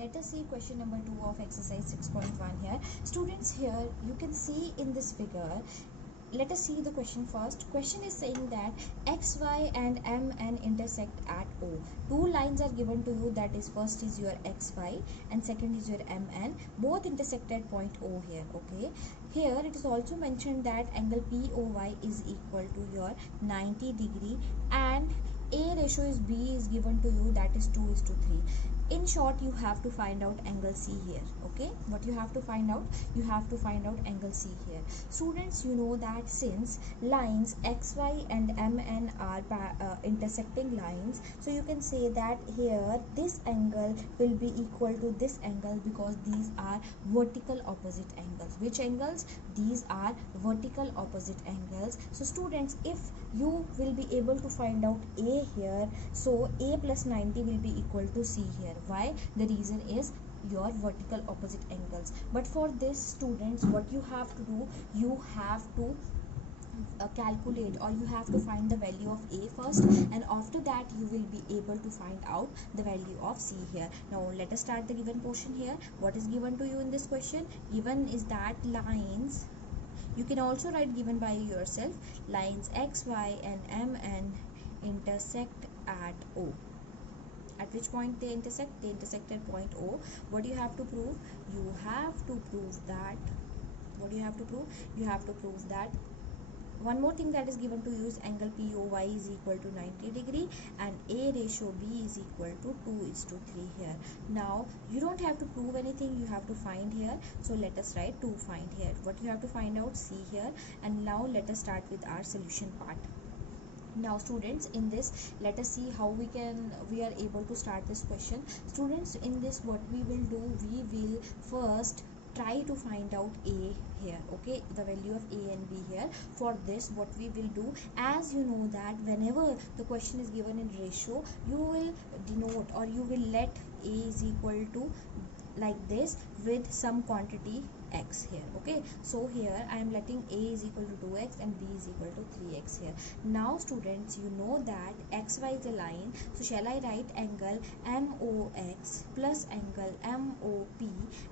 let us see question number 2 of exercise 6.1 here. Students, here you can see in this figure, let us see the question first. Question is saying that x, y and mn intersect at O. Two lines are given to you, that is first is your xy and second is your mn. Both intersect at point O here. Okay. Here it is also mentioned that angle POY is equal to your 90 degree and A ratio is B is given to you, that is 2:3. In short, you have to find out angle C here. Okay, what you have to find out? You have to find out angle C here. Students, you know that since lines xy and mn are intersecting lines, so you can say that here this angle will be equal to this angle because these are vertical opposite angles. Which angles? These are vertical opposite angles. So students, if you will be able to find out A here, so A plus 90 will be equal to C here. Why? The reason is your vertical opposite angles. But for this, students, what you have to do, you have to calculate, or you have to find the value of A first, and after that you will be able to find out the value of C here. Now let us start the given portion here. What is given to you in this question? Given is that lines, you can also write given by yourself, lines x, y and mn intersect at O. At which point they intersect? They intersect at point O. What do you have to prove? You have to prove that, what do you have to prove? You have to prove that one more thing that is given to you is angle POY is equal to 90 degree and A ratio B is equal to 2:3 here. Now you don't have to prove anything, you have to find here. So let us write to find here. What you have to find out? C here. And now let us start with our solution part. Now students, in this let us see how we are able to start this question. Students, in this what we will do, we will first try to find out A here. Okay, the value of A and B here. For this, what we will do, as you know that whenever the question is given in ratio, you will denote, or you will let A is equal to like this with some quantity x here. Okay, so here I am letting A is equal to 2x and B is equal to 3x here. Now students, you know that xy is a line, so shall I write angle MOX plus angle MOP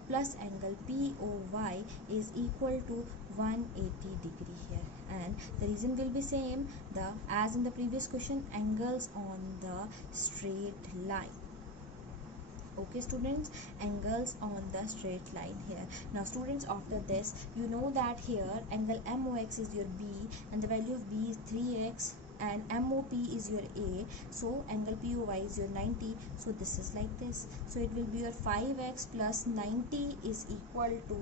plus angle POY is equal to 180 degree here, and the reason will be same as in the previous question, angles on the straight line. Okay students, angles on the straight line here. Now students, after this, you know that here angle MOX is your B and the value of B is 3x and MOP is your A, so angle POY is your 90, so this is like this. So it will be your 5x plus 90 is equal to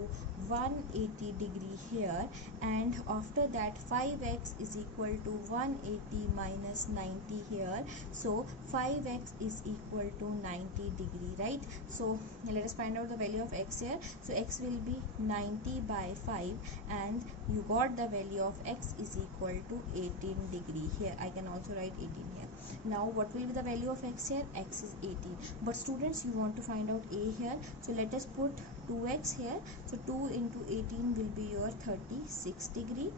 180 degree here, and after that 5x is equal to 180 minus 90 here, so 5x is equal to 90 degree, right? So let us find out the value of x here. So x will be 90 by 5 and you got the value of x is equal to 18 degree here. I can also write 18 here. Now what will be the value of x here? X is 18. But students, you want to find out A here, so let us put 2x here. So 2 into 18 will be your 36 degree,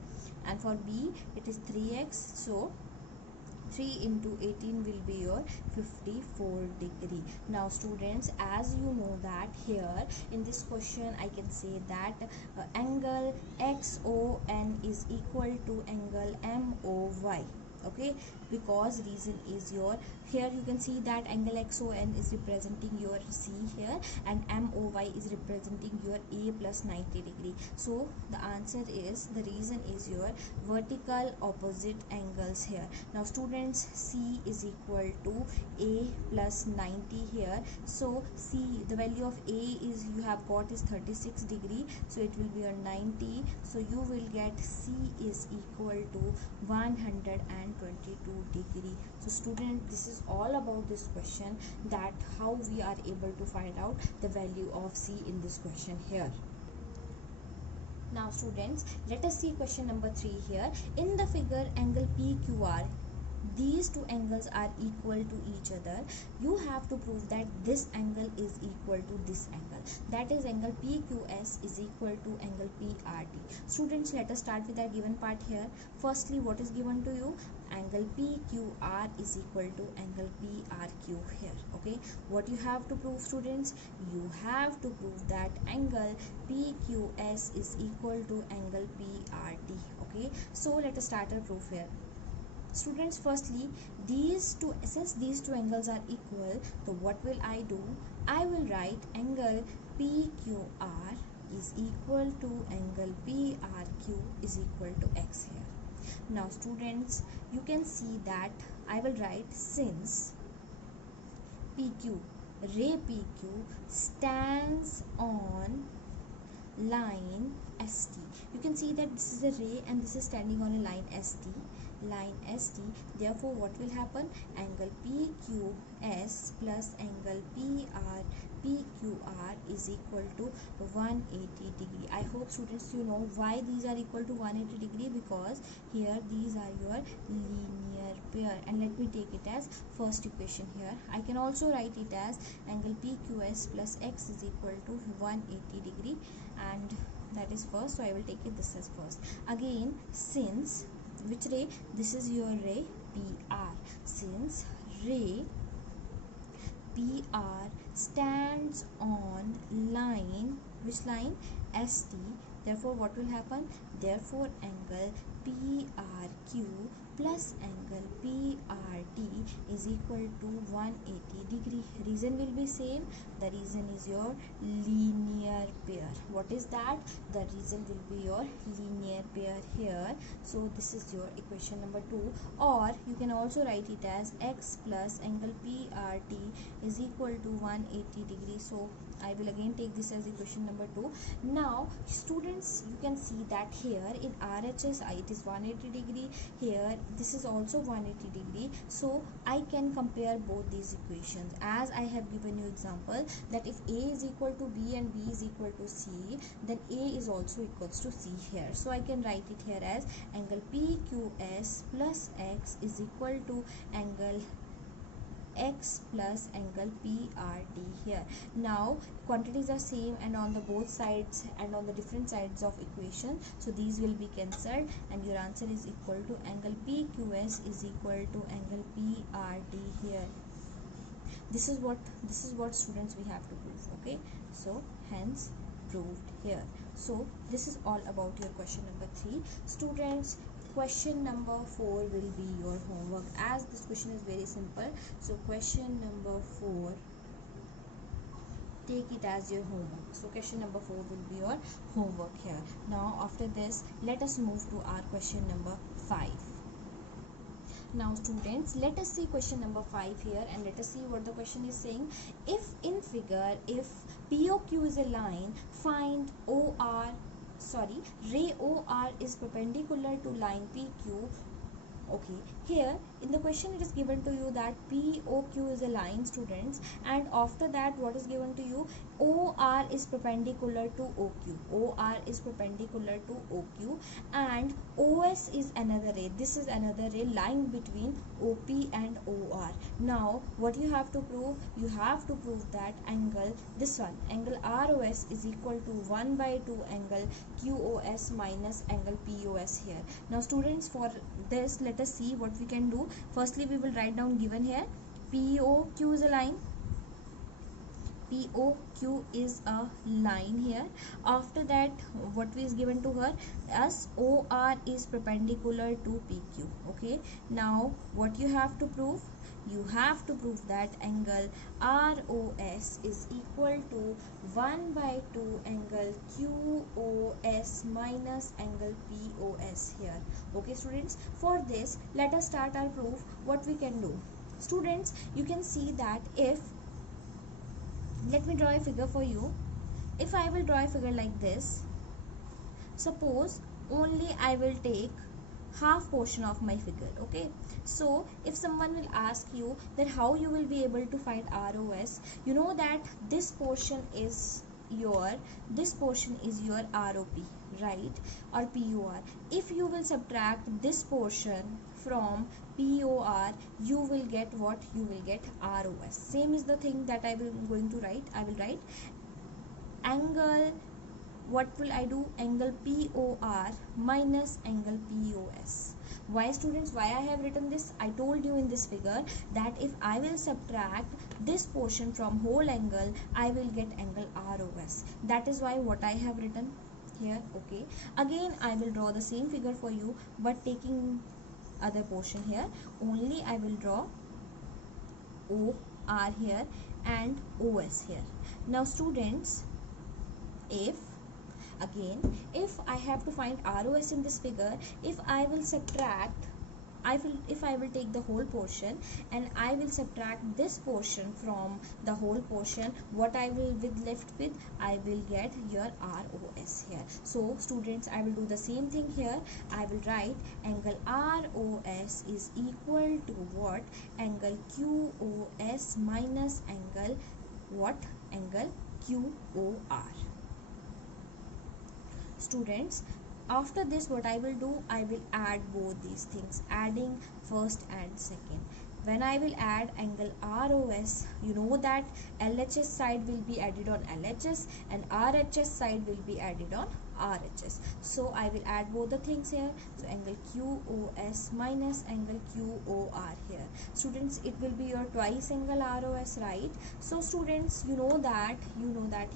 and for B it is 3x, so 3 into 18 will be your 54 degree. Now students, as you know that here in this question I can say that angle XON is equal to angle MOY. Okay, because reason is your, here you can see that angle XON is representing your C here and MOY is representing your A plus 90 degree. So the answer is, the reason is your vertical opposite angles here. Now students, C is equal to A plus 90 here. So C, the value of A is, you have got is 36 degree, so it will be your 90, so you will get C is equal to 122 degree. So student, this is all about this question, that how we are able to find out the value of C in this question here. Now students, let us see question number 3 here. In the figure, angle PQR these two angles are equal to each other, you have to prove that this angle is equal to this angle, that is angle PQS is equal to angle PRT. Students, let us start with our given part here. Firstly, what is given to you? Angle PQR is equal to angle PRQ here. Okay, what you have to prove, students? You have to prove that angle PQS is equal to angle PRT. Okay, so let us start our proof here. Students, firstly, since these two angles are equal, so what will I do? I will write angle PQR is equal to angle PRQ is equal to x here. Now students, you can see that I will write, since PQ, ray PQ stands on line ST. You can see that this is a ray and this is standing on a line ST. Therefore, what will happen? Angle PQS plus angle PQR is equal to 180 degree. I hope students you know why these are equal to 180 degree, because here these are your linear pair. And let me take it as first equation here. I can also write it as angle PQS plus x is equal to 180 degree, and that is first, so I will take it this as first. Again, since which ray? This is your ray PR. Since ray PR stands on line, which line? ST. Therefore, what will happen? Therefore, angle PRQ plus angle PRT is equal to 180 degree. Reason will be same. The reason is your linear pair. What is that? The reason will be your linear pair here. So this is your equation number 2, or you can also write it as x plus angle PRT is equal to 180 degree. So I will again take this as equation number 2. Now students, you can see that here in RHS it is 180 degree, here this is also 180 degree. So I can compare both these equations, as I have given you example that if A is equal to B and B is equal to C, then A is also equals to C here. So I can write it here as angle PQS plus x is equal to angle x plus angle PRT here. Now quantities are same and on the both sides and on the different sides of equation, so these will be cancelled and your answer is equal to angle PQS is equal to angle PRT here. This is what students we have to prove. Okay, so hence proved here. So this is all about your question number 3. Students, question number 4 will be your homework, as this question is very simple. So question number 4, take it as your homework. So question number 4 will be your homework here. Now after this, let us move to our question number 5. Now students, let us see question number 5 here, and let us see what the question is saying. If in figure, if POQ is a line, find ray OR is perpendicular to line PQ. Okay, here in the question it is given to you that POQ is a line, students, and after that what is given to you? OR is perpendicular to OQ. OR is perpendicular to OQ, and OS is another ray. This is another ray lying between OP and OR. Now what you have to prove? You have to prove that angle, this one, angle ROS is equal to 1/2 angle QOS minus angle POS here. Now students, for this let us see what we can do. Firstly, we will write down given here POQ is a line. POQ is a line here. After that, what is given to her? As OR is perpendicular to PQ. Okay. Now, what you have to prove? You have to prove that angle ROS is equal to 1/2 angle QOS minus angle POS here. Okay, students. For this, let us start our proof. What we can do? Students, you can see that if, let me draw a figure for you. If I will draw a figure like this, suppose only I will take half portion of my figure. Okay, so if someone will ask you that how you will be able to find ROS, you know that this portion is your ROP, right, or POR. If you will subtract this portion from POR, you will get what? You will get ROS. Same is the thing that I will going to write. I will write angle, what will I do? Angle POR minus angle POS. Why, students, why I have written this? I told you in this figure that if I will subtract this portion from whole angle, I will get angle ROS. That is why what I have written here. Okay, again I will draw the same figure for you, but taking other portion here. Only I will draw OR here and OS here. Now students, if again, if I have to find ROS in this figure, if I will subtract, if I will take the whole portion and I will subtract this portion from the whole portion, what I will be left with? I will get your ROS here. So students, I will do the same thing here. I will write angle ROS is equal to what? Angle QOS minus angle what? Angle QOR. Students, after this what I will do? I will add both these things, adding first and second. When I will add angle ROS, you know that LHS side will be added on LHS and RHS side will be added on RHS. So I will add both the things here. So angle QOS minus angle QOR here. Students, it will be your twice angle ROS, right? So students, you know that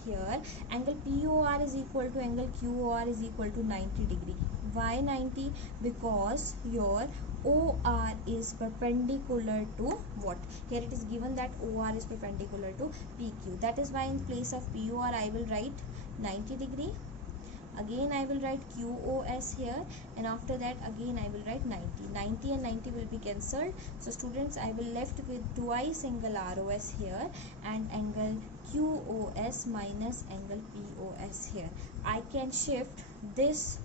here angle POR is equal to angle QOR is equal to 90 degree. Why 90? Because your OR is perpendicular to what? Here it is given that OR is perpendicular to PQ. That is why in place of POR I will write 90 degree. Again I will write QOS here, and after that again I will write 90. 90 and 90 will be cancelled. So students, I will left with twice angle ROS here and angle QOS minus angle POS here. I can shift this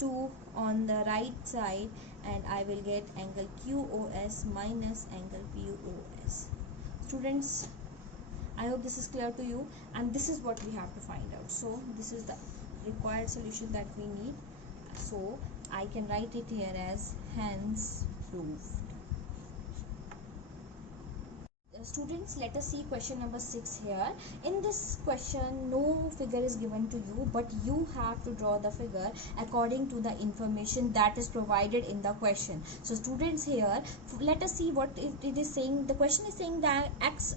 2 on the right side and I will get angle QOS minus angle POS. Students, I hope this is clear to you, and this is what we have to find out. So this is the required solution that we need. So I can write it here as hence proved. Students, let us see question number 6 here. In this question, no figure is given to you, but you have to draw the figure according to the information that is provided in the question. So students, here let us see what it is saying. The question is saying that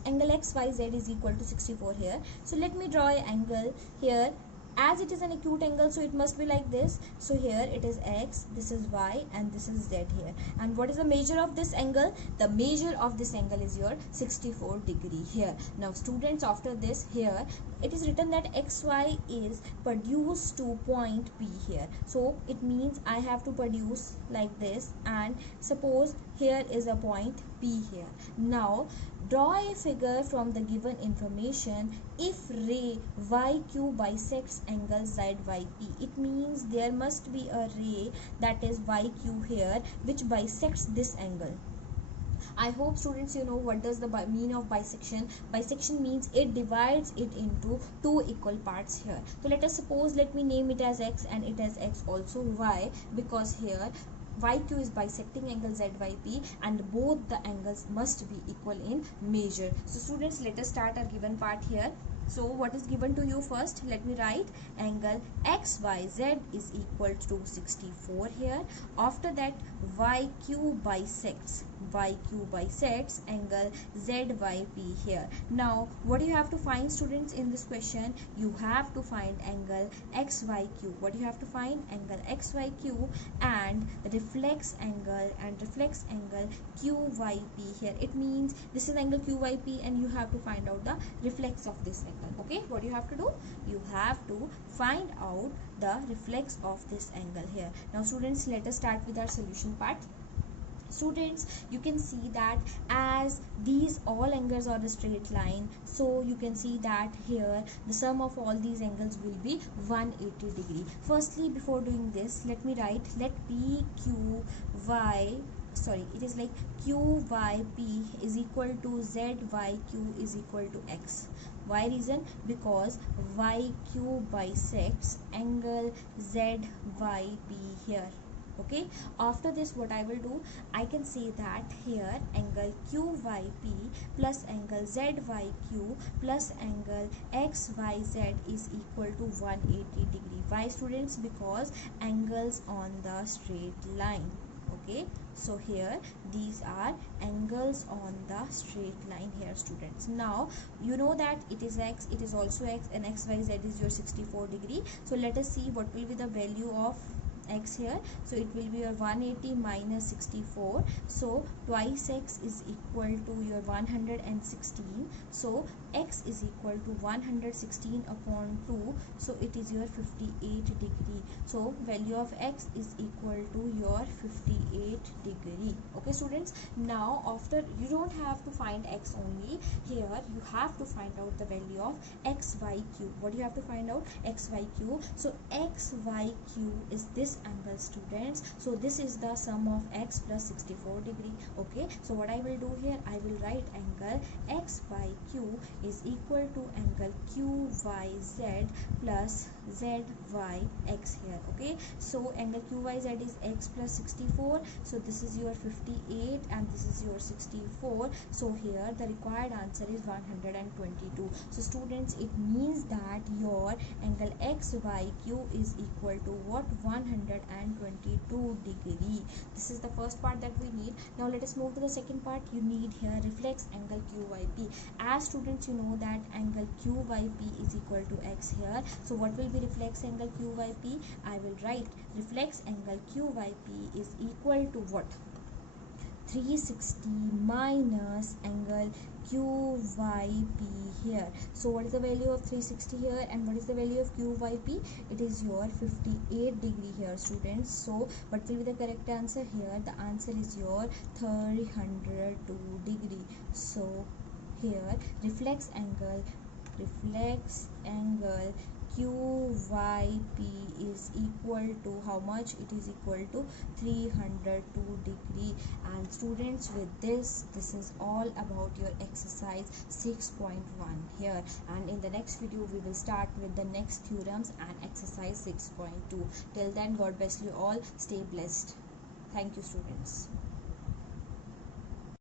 angle XYZ is equal to 64 here. So let me draw an angle here. As it is an acute angle, so it must be like this. So here it is X, this is Y, and this is Z here. And what is the measure of this angle? The measure of this angle is your 64 degree here. Now students, after this, here it is written that XY is produced to point P here. So it means I have to produce like this, and suppose here is a point P here. Now draw a figure from the given information if ray YQ bisects angle ZYP. It means there must be a ray that is YQ here which bisects this angle. I hope students you know what does the mean of bisection. Bisection means it divides it into two equal parts here. So let me name it as X and it as X also. Why? Because here YQ is bisecting angle ZYP and both the angles must be equal in measure. So students, let us start our given part here. So what is given to you first? Let me write angle XYZ is equal to 64 here. After that, YQ bisects angle ZYP here. Now what do you have to find, students, in this question? You have to find angle XYQ. What do you have to find? Angle XYQ and reflex angle QYP here. It means this is angle QYP and you have to find out the reflex of this angle. Okay, what do you have to do? You have to find out the reflex of this angle here. Now students, let us start with our solution part. Students, you can see that as these all angles are a straight line, so you can see that here the sum of all these angles will be 180 degree. Firstly, before doing this, let me write, let PQY, sorry, it is like QYP is equal to ZYQ is equal to X. Why reason? Because YQ bisects angle ZYP here. Okay, after this what I will do, I can say that here angle QYP plus angle ZYQ plus angle XYZ is equal to 180 degree. Why students? Because angles on the straight line. Okay, so here these are angles on the straight line here students. Now you know that it is x, it is also x, and XYZ is your 64 degree. So let us see what will be the value of x here. So it will be your 180 minus 64, so twice x is equal to your 116. So x is equal to 116 upon 2, so it is your 58 degree. So value of x is equal to your 58 degree. Okay students, now after, you don't have to find x only, here you have to find out the value of XYQ. What do you have to find out? XYQ. So XYQ is this angle students. So this is the sum of x plus 64 degree. Okay, so what I will do here, I will write angle XYQ is equal to angle QYZ plus ZYX here. Okay, so angle QYZ is x plus 64, so this is your 58 and this is your 64. So here the required answer is 122. So students, it means that your angle XYQ is equal to what? 122 degree. This is the first part that we need. Now let us move to the second part. You need here reflex angle QYP. As students, you know that angle QYP is equal to x here. So what will be reflex angle QYP? I will write reflex angle QYP is equal to what? 360 minus angle QYP here. So what is the value of 360 here and what is the value of QYP? It is your 58 degree here students. So what will be the correct answer here? The answer is your 302 degree. So here reflex angle QYP is equal to how much? It is equal to 302 degree. And students, with this is all about your exercise 6.1 here, and in the next video we will start with the next theorems and exercise 6.2. Till then, God bless you all. Stay blessed. Thank you students.